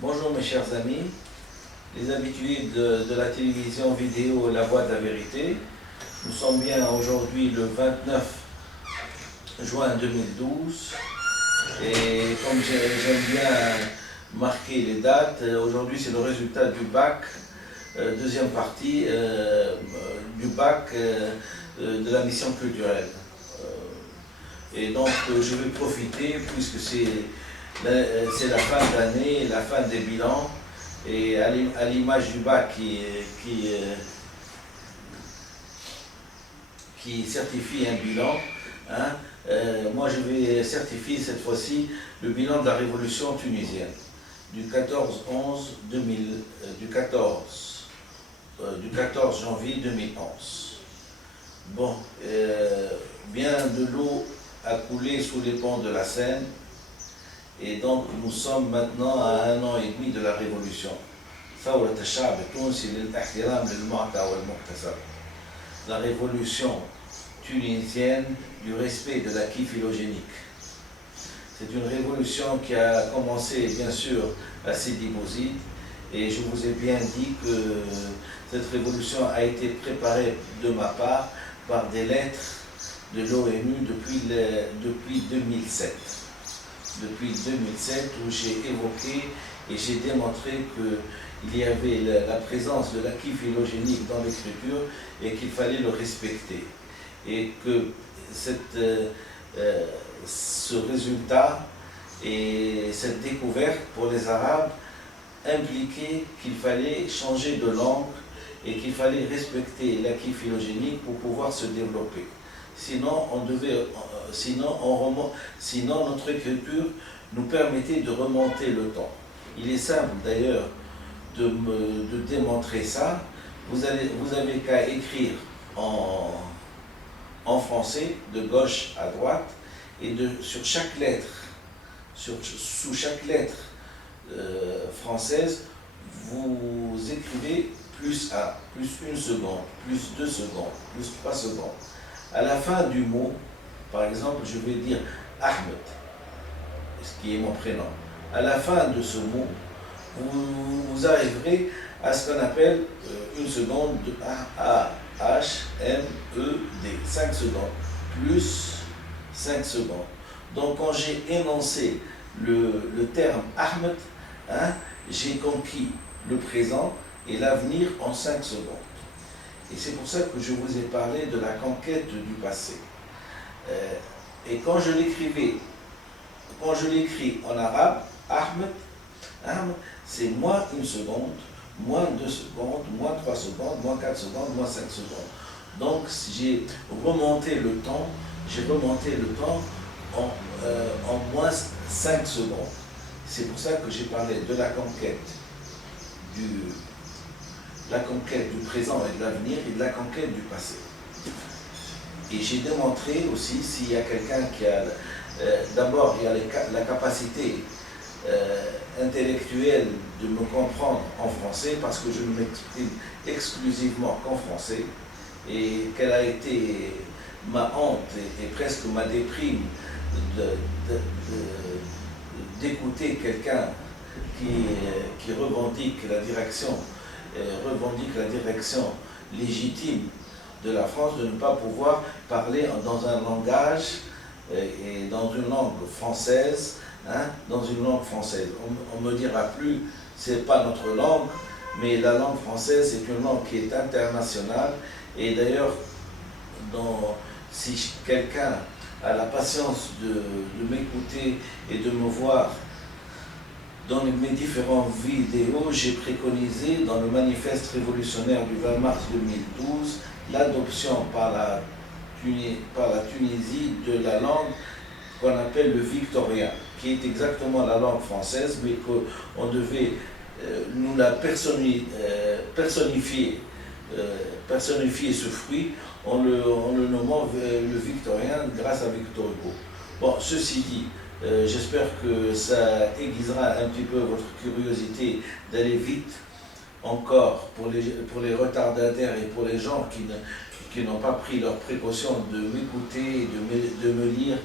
Bonjour mes chers amis, les habitués de la télévision vidéo La Voix de la Vérité. Nous sommes bien aujourd'hui le 29 juin 2012 et comme j'aime bien marquer les dates, aujourd'hui c'est le résultat du bac, deuxième partie du bac de la mission culturelle. Et donc je vais profiter puisque c'est la fin d'année, la fin des bilans, et à l'image du bac qui certifie un bilan, hein, moi je vais certifier cette fois-ci le bilan de la révolution tunisienne du 14 janvier 2011. Bon, bien de l'eau a coulé sous les ponts de la Seine. Et donc nous sommes maintenant à 1 an et demi de la révolution. La révolution tunisienne du respect de l'acquis phylogénique. C'est une révolution qui a commencé bien sûr à Sidi Bouzid, et je vous ai bien dit que cette révolution a été préparée de ma part par des lettres de l'ONU depuis 2007. Depuis 2007, où j'ai évoqué et j'ai démontré qu'il y avait la présence de l'acquis phylogénique dans l'écriture et qu'il fallait le respecter. Et que ce résultat et cette découverte pour les Arabes impliquait qu'il fallait changer de langue et qu'il fallait respecter l'acquis phylogénique pour pouvoir se développer. Sinon, notre écriture nous permettait de remonter le temps. Il est simple d'ailleurs de démontrer ça. Vous avez qu'à écrire en français, de gauche à droite, et sous chaque lettre française, vous écrivez plus 1, plus 1 seconde, plus 2 secondes, plus 3 secondes. À la fin du mot, par exemple, je vais dire Ahmed, ce qui est mon prénom. À la fin de ce mot, vous arriverez à ce qu'on appelle une seconde de A-H-M-E-D, 5 secondes, plus 5 secondes. Donc quand j'ai énoncé le terme Ahmed, hein, j'ai conquis le présent et l'avenir en 5 secondes. Et c'est pour ça que je vous ai parlé de la conquête du passé. Et quand je l'écris en arabe, Ahmed, c'est moins 1 seconde, moins 2 secondes, moins 3 secondes, moins 4 secondes, moins 5 secondes. Donc j'ai remonté le temps en moins 5 secondes. C'est pour ça que j'ai parlé de la conquête du présent et de l'avenir et de la conquête du passé. Et j'ai démontré aussi, s'il y a quelqu'un qui a... d'abord, il y a la capacité intellectuelle de me comprendre en français, parce que je ne m'exprime exclusivement qu'en français, et quelle a été ma honte et presque ma déprime d'écouter quelqu'un qui revendique la direction légitime de la France, de ne pas pouvoir parler dans un langage et dans une langue française, hein, dans une langue française. On ne me dira plus, c'est pas notre langue, mais la langue française est une langue qui est internationale. Et d'ailleurs, si quelqu'un a la patience de m'écouter et de me voir dans mes différentes vidéos, j'ai préconisé dans le manifeste révolutionnaire du 20 mars 2012 l'adoption par la Tunisie de la langue qu'on appelle le victorien, qui est exactement la langue française, mais qu'on devait nous la personnifier ce fruit en le nommant le victorien grâce à Victor Hugo. Bon, ceci dit, j'espère que ça aiguisera un petit peu votre curiosité d'aller vite encore pour les retardataires et pour les gens qui n'ont pas pris leurs précautions de m'écouter et de me lire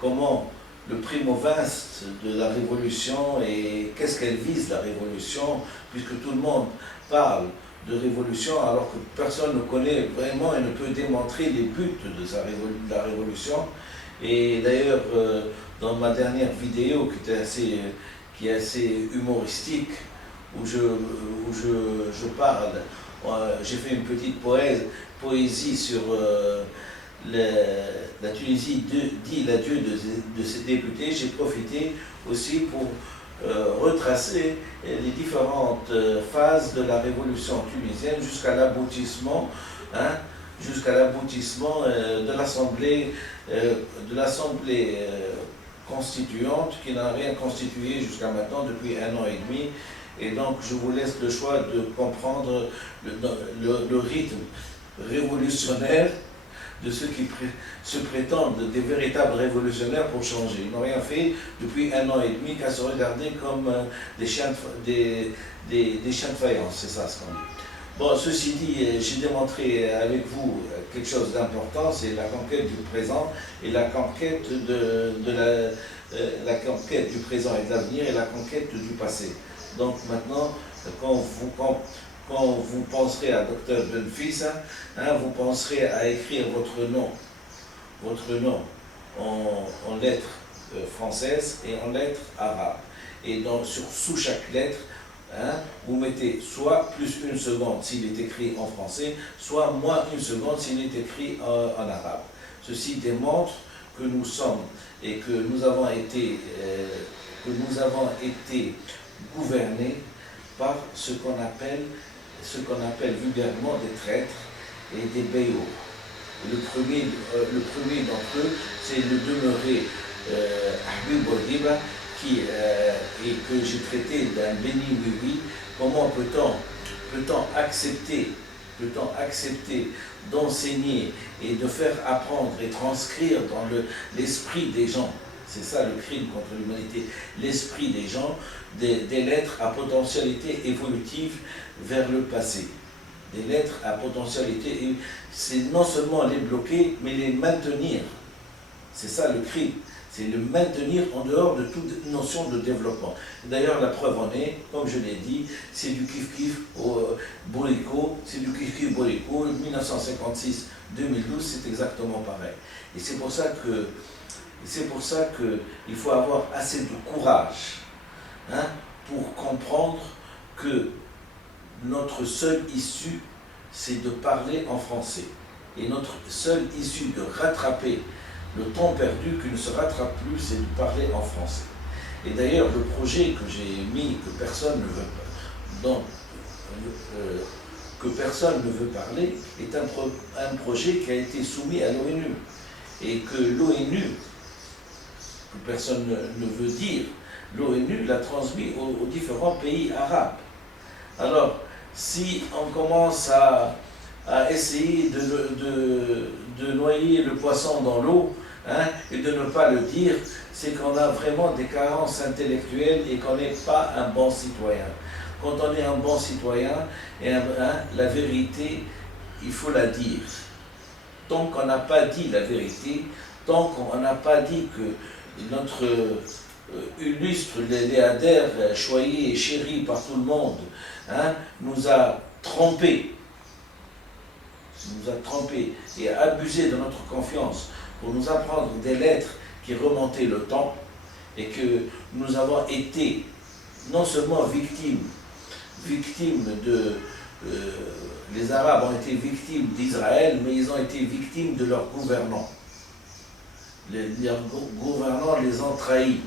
comment le primo vince de la révolution et qu'est-ce qu'elle vise la révolution, puisque tout le monde parle de révolution alors que personne ne connaît vraiment et ne peut démontrer les buts de la révolution. Et d'ailleurs, dans ma dernière vidéo qui est assez humoristique, où je parle, j'ai fait une petite poésie sur la Tunisie dit l'adieu de ses députés. J'ai profité aussi pour retracer les différentes phases de la révolution tunisienne jusqu'à l'aboutissement, de l'Assemblée constituante qui n'a rien constitué jusqu'à maintenant depuis 1 an et demi. Et donc je vous laisse le choix de comprendre le rythme révolutionnaire de ceux qui se prétendent des véritables révolutionnaires pour changer. Ils n'ont rien fait depuis 1 an et demi qu'à se regarder comme des chiens de faïence, c'est ça ce qu'on dit. Bon, ceci dit, j'ai démontré avec vous quelque chose d'important, c'est la conquête du présent et la conquête la conquête du présent et de l'avenir et la conquête du passé. Donc maintenant, quand vous penserez à Dr Benfis, vous penserez à écrire votre nom en lettres françaises et en lettres arabes. Et sous chaque lettre, vous mettez soit plus 1 seconde s'il est écrit en français, soit moins 1 seconde s'il est écrit en arabe. Ceci démontre que nous sommes et que nous avons été gouvernés par ce qu'on appelle vulgairement des traîtres et des béos. Le premier d'entre eux, c'est le demeuré Habib Bourguiba, et que j'ai traité d'un béni oui. Comment peut-on accepter d'enseigner et de faire apprendre et transcrire dans l'esprit des gens, c'est ça le crime contre l'humanité, l'esprit des gens, des lettres à potentialité évolutive vers le passé. Des lettres à potentialité, c'est non seulement les bloquer, mais les maintenir. C'est ça le crime. C'est le maintenir en dehors de toute notion de développement. D'ailleurs, la preuve en est, comme je l'ai dit, c'est du kiff-kiff Bourrico, c'est du kiff-kiff Bourrico, 1956-2012, c'est exactement pareil. Et c'est pour ça qu'il faut avoir assez de courage pour comprendre que notre seule issue, c'est de parler en français. Et notre seule issue de rattraper le temps perdu qui ne se rattrape plus, c'est de parler en français. Et d'ailleurs, le projet que j'ai mis, que personne ne veut parler, est un projet qui a été soumis à l'ONU. Et que l'ONU, que personne ne veut dire, l'ONU l'a transmis aux différents pays arabes. Alors, si on commence à essayer de noyer le poisson dans l'eau, et de ne pas le dire, c'est qu'on a vraiment des carences intellectuelles et qu'on n'est pas un bon citoyen. Quand on est un bon citoyen, la vérité, il faut la dire. Tant qu'on n'a pas dit la vérité, tant qu'on n'a pas dit que notre illustre Léader, choyé et chéri par tout le monde, nous a trompés et a abusé de notre confiance pour nous apprendre des lettres qui remontaient le temps et que nous avons été non seulement victimes les Arabes ont été victimes d'Israël, mais ils ont été victimes de leurs gouvernants. Leurs gouvernants les ont trahis,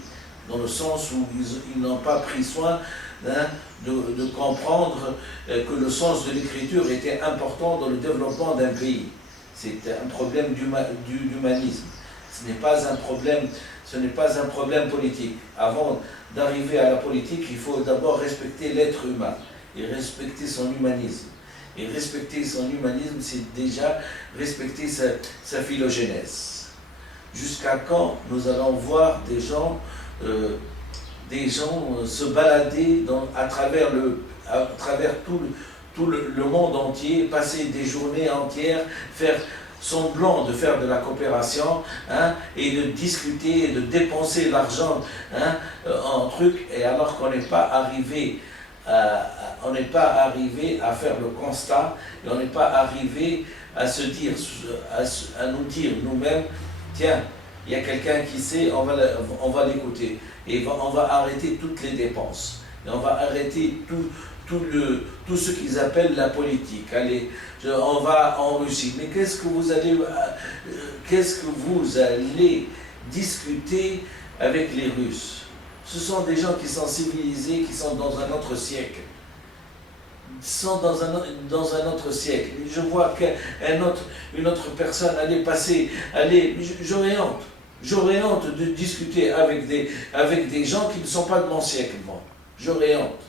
dans le sens où ils n'ont pas pris soin de comprendre que le sens de l'écriture était important dans le développement d'un pays. C'est un problème d'humanisme. Ce n'est pas un problème politique. Avant d'arriver à la politique, il faut d'abord respecter l'être humain et respecter son humanisme. Et respecter son humanisme, c'est déjà respecter sa phylogénèse. Jusqu'à quand nous allons voir des gens se balader à travers tout le monde entier, passer des journées entières, faire semblant de faire de la coopération, hein, et de discuter et de dépenser l'argent, hein, en truc, et alors qu'on n'est pas arrivé on n'est pas arrivé à faire le constat, et on n'est pas arrivé à se dire, à nous dire nous-mêmes, tiens, il y a quelqu'un qui sait, on va l'écouter, et on va arrêter toutes les dépenses, et on va arrêter tout ce qu'ils appellent la politique. Allez, on va en Russie, mais qu'est-ce que vous allez discuter avec les Russes? Ce sont des gens qui sont civilisés, qui sont dans un autre siècle. Sont dans un autre siècle. Je vois une autre personne j'aurais honte de discuter avec des gens qui ne sont pas de mon siècle, moi. J'aurais honte.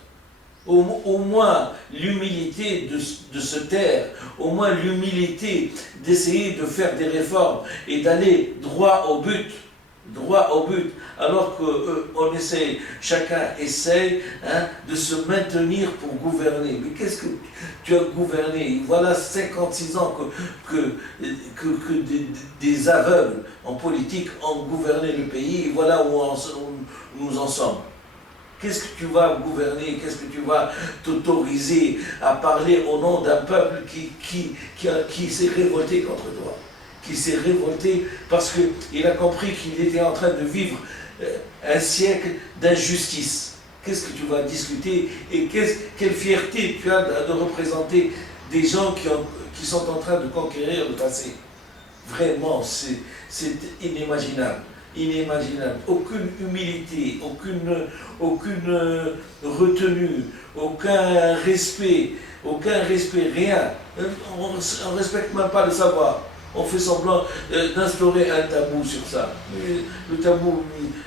Au moins l'humilité de se taire, au moins l'humilité d'essayer de faire des réformes et d'aller droit au but, alors qu'on essaye, chacun essaye, hein, de se maintenir pour gouverner. Mais qu'est-ce que tu as gouverné? Voilà 56 ans que des aveugles en politique ont gouverné le pays, et voilà où nous en sommes. Qu'est-ce que tu vas gouverner? Qu'est-ce que tu vas t'autoriser à parler au nom d'un peuple qui s'est révolté contre toi? Qui s'est révolté parce qu'il a compris qu'il était en train de vivre un siècle d'injustice. Qu'est-ce que tu vas discuter et quelle fierté tu as de représenter des gens qui sont en train de conquérir le passé? Vraiment, c'est inimaginable. Inimaginable. Aucune humilité, aucune retenue, aucun respect, rien. On ne respecte même pas le savoir. On fait semblant d'instaurer un tabou sur ça. Mais le tabou,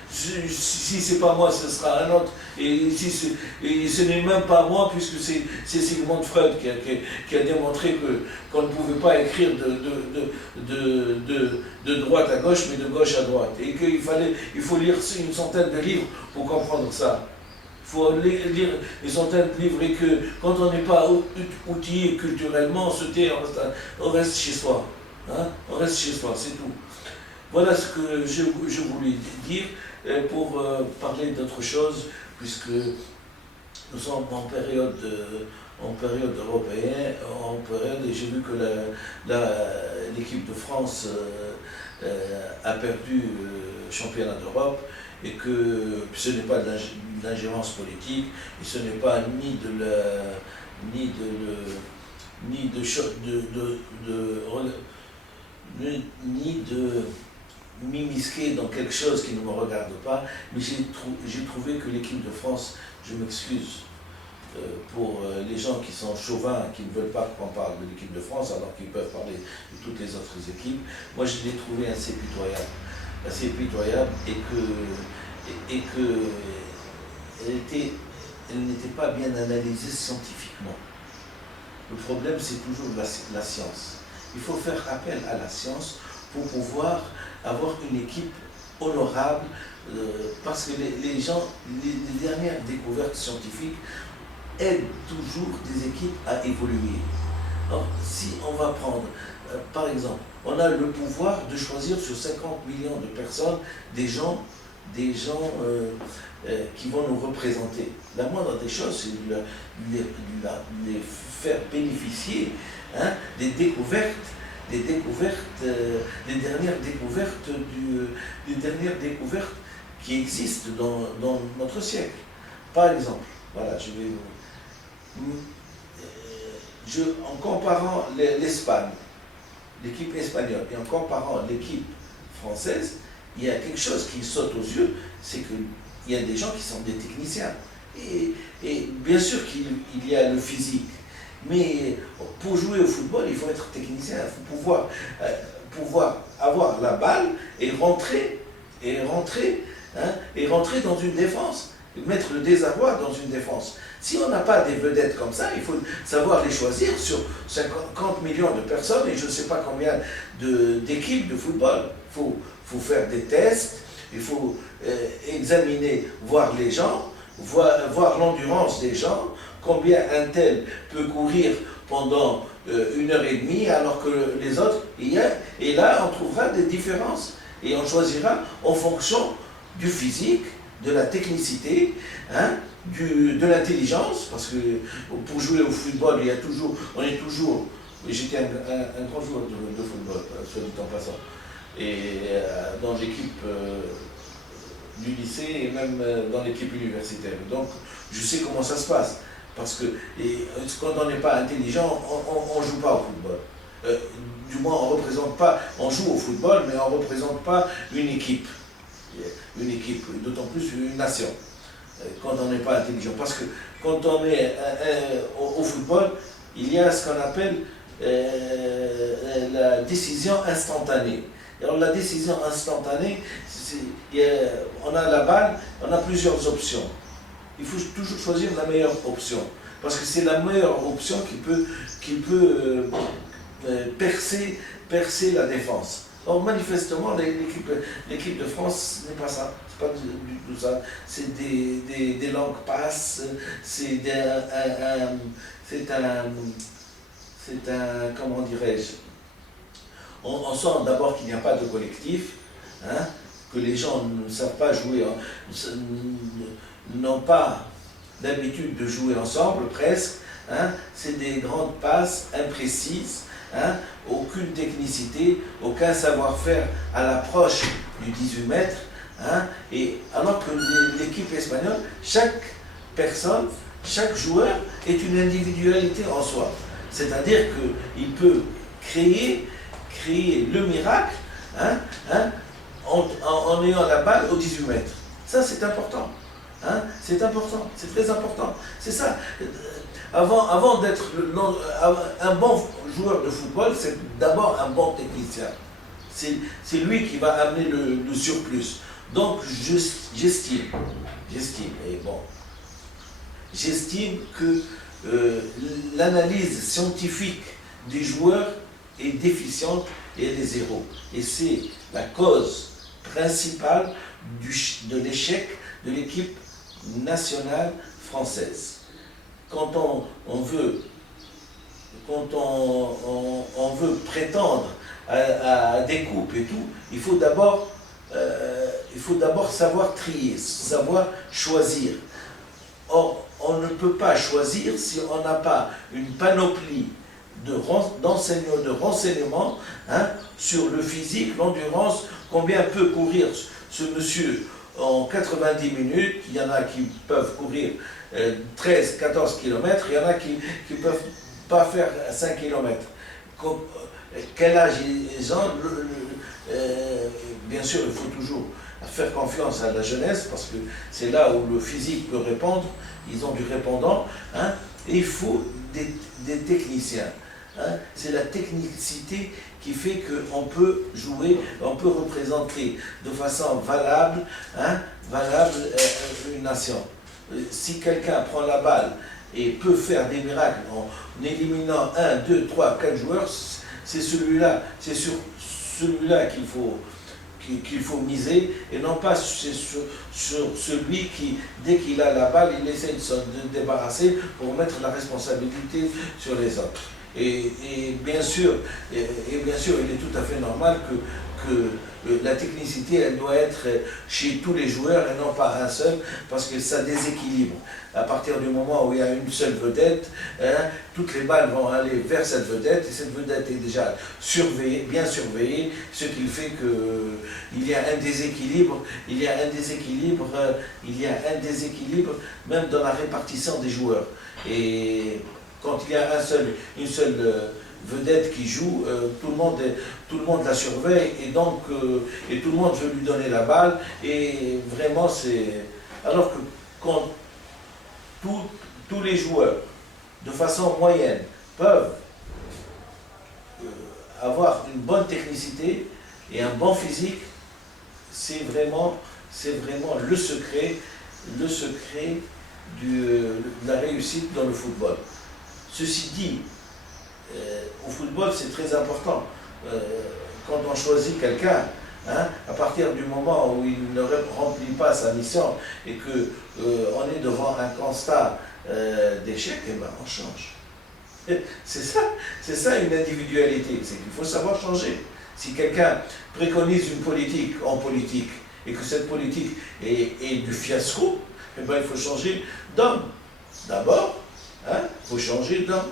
si c'est pas moi, ce sera un autre. Et ce n'est même pas moi, puisque c'est Sigmund Freud qui a démontré qu'on ne pouvait pas écrire de droite à gauche, mais de gauche à droite. Et qu'il faut lire une centaine de livres pour comprendre ça. Il faut lire une centaine de livres et que quand on n'est pas outillé culturellement, on se tait, on reste chez soi. Hein? On reste chez soi, c'est tout. Voilà ce que je voulais dire pour parler d'autre chose, puisque nous sommes en période européenne, et j'ai vu que l'équipe de France a perdu le championnat d'Europe, et que ce n'est pas de l'ingérence politique, et ce n'est pas ni de m'immisquer dans quelque chose qui ne me regarde pas, mais j'ai trouvé que l'équipe de France, je m'excuse pour les gens qui sont chauvins, qui ne veulent pas qu'on parle de l'équipe de France, alors qu'ils peuvent parler de toutes les autres équipes, moi je l'ai trouvé assez pitoyable, et que elle n'était pas bien analysée scientifiquement. Le problème, c'est toujours la science. Il faut faire appel à la science pour pouvoir avoir une équipe honorable, parce que les dernières découvertes scientifiques aident toujours des équipes à évoluer. Alors, si on va prendre, par exemple, on a le pouvoir de choisir sur 50 millions de personnes des gens qui vont nous représenter. La moindre des choses, c'est de les faire bénéficier, hein, des dernières découvertes qui existent dans notre siècle. Par exemple, voilà, en comparant l'Espagne, l'équipe espagnole, et en comparant l'équipe française, il y a quelque chose qui saute aux yeux, c'est qu'il y a des gens qui sont des techniciens. Et bien sûr qu'il y a le physique, mais pour jouer au football, il faut être technicien, il faut pouvoir avoir la balle et rentrer dans une défense, mettre le désarroi dans une défense. Si on n'a pas des vedettes comme ça, il faut savoir les choisir sur 50 millions de personnes et je ne sais pas combien d'équipes de football. Il faut faire des tests, il faut examiner, voir les gens, voir l'endurance des gens, combien un tel peut courir pendant 1 heure et demie, alors que les autres, et là on trouvera des différences. Et on choisira en fonction du physique, de la technicité, hein, de l'intelligence, parce que pour jouer au football, j'étais un grand joueur de football, soit dit en passant, et dans l'équipe du lycée et même dans l'équipe universitaire. Donc je sais comment ça se passe, parce que quand on n'est pas intelligent, on ne joue pas au football. Du moins on représente pas, on joue au football, mais on ne représente pas une équipe, d'autant plus une nation, quand on n'est pas intelligent. Parce que quand on est au football, il y a ce qu'on appelle la décision instantanée. Alors la décision instantanée, on a la balle, on a plusieurs options. Il faut toujours choisir la meilleure option, parce que c'est la meilleure option qui peut percer la défense. Or manifestement, l'équipe de France n'est pas ça. C'est pas du tout ça. C'est des longues passes, c'est un, comment dirais-je, on sent d'abord qu'il n'y a pas de collectif, hein, que les gens ne savent pas jouer, n'ont pas l'habitude de jouer ensemble presque, hein, c'est des grandes passes imprécises, hein, aucune technicité, aucun savoir-faire à l'approche du 18 mètres, hein, et alors que l'équipe espagnole, chaque personne, chaque joueur est une individualité en soi. C'est-à-dire qu'il peut créer le miracle, hein, en ayant la balle au 18 mètres. Ça, c'est important. Hein, c'est important, c'est très important. C'est ça. Avant d'être un bon joueur de football, c'est d'abord un bon technicien. C'est lui qui va amener le surplus. Donc, j'estime que l'analyse scientifique des joueurs est déficiente et elle est zéro. Et c'est la cause principale de l'échec de l'équipe nationale française. Quand on veut prétendre à des coupes et tout, il faut d'abord savoir trier, savoir choisir. Or, on ne peut pas choisir si on n'a pas une panoplie de renseignements, hein, sur le physique, l'endurance, combien peut courir ce monsieur en 90 minutes. Il y en a qui peuvent courir 13-14 km, il y en a qui ne peuvent pas faire 5 km. Quel âge ils ont, bien sûr, il faut toujours faire confiance à la jeunesse, parce que c'est là où le physique peut répondre, ils ont du répondant, hein, et il faut des techniciens. Hein. C'est la technicité qui fait qu'on peut jouer, on peut représenter de façon valable, hein, une nation. Si quelqu'un prend la balle et peut faire des miracles en éliminant 1, 2, 3, 4 joueurs, c'est sur celui-là qu'il faut miser, et non pas sur celui qui, dès qu'il a la balle, il essaie de se débarrasser pour mettre la responsabilité sur les autres. Et bien sûr, il est tout à fait normal que la technicité, elle doit être chez tous les joueurs et non pas un seul, parce que ça déséquilibre. À partir du moment où il y a une seule vedette, hein, toutes les balles vont aller vers cette vedette, et cette vedette est déjà bien surveillée, ce qui fait qu'il y a un déséquilibre, même dans la répartition des joueurs. Et quand il y a une seule vedette qui joue, tout le monde la surveille, et donc et tout le monde veut lui donner la balle, et vraiment c'est... Alors que quand tous les joueurs, de façon moyenne, peuvent avoir une bonne technicité et un bon physique, c'est vraiment le secret de la réussite dans le football. Ceci dit, au football, c'est très important. Quand on choisit quelqu'un, hein, à partir du moment où il ne remplit pas sa mission et qu'on est devant un constat d'échec, eh ben on change. C'est ça une individualité, c'est qu'il faut savoir changer. Si quelqu'un préconise une politique en politique et que cette politique est du fiasco, eh ben, il faut changer d'homme. D'abord, hein, il faut changer d'homme.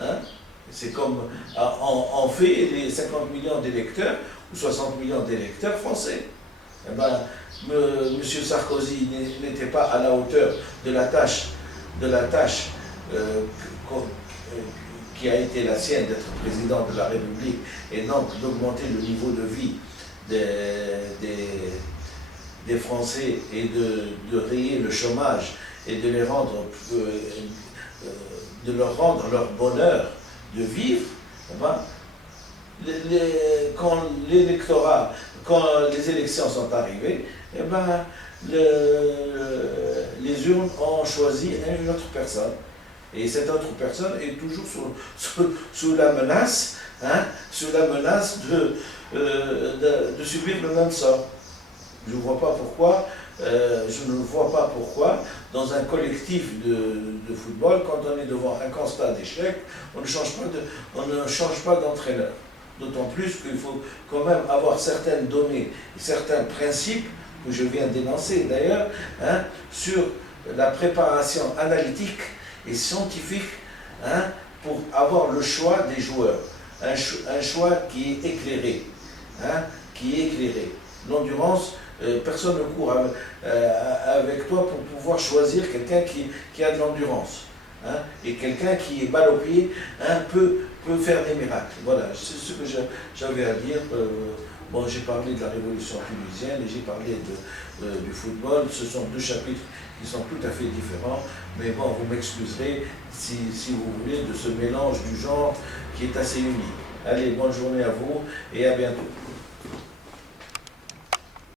Hein. C'est comme en fait les 50 millions d'électeurs ou 60 millions d'électeurs français. Eh ben, M. Sarkozy n'était pas à la hauteur de la tâche qui a été la sienne d'être président de la République et donc d'augmenter le niveau de vie des Français et de rayer le chômage et de les rendre, de leur rendre leur bonheur de vivre. Eh ben, quand l'électorat, quand les élections sont arrivées, eh ben, les urnes ont choisi une autre personne. Et cette autre personne est toujours sous la menace, hein, sous la menace de subir le même sort. Je ne vois pas pourquoi, dans un collectif de football, quand on est devant un constat d'échec, on ne change pas d'entraîneur. D'autant plus qu'il faut quand même avoir certaines données, certains principes, que je viens d'énoncer d'ailleurs, hein, sur la préparation analytique et scientifique, hein, pour avoir le choix des joueurs. Un choix qui est éclairé. Hein, L'endurance, personne ne court avec toi pour pouvoir choisir quelqu'un qui a de l'endurance. Hein, et quelqu'un qui est balle au pied, hein, peut faire des miracles. Voilà, c'est ce que j'avais à dire. Bon, j'ai parlé de la révolution tunisienne et j'ai parlé du football. Ce sont deux chapitres qui sont tout à fait différents. Mais bon, vous m'excuserez si vous voulez de ce mélange du genre qui est assez unique. Allez, bonne journée à vous et à bientôt.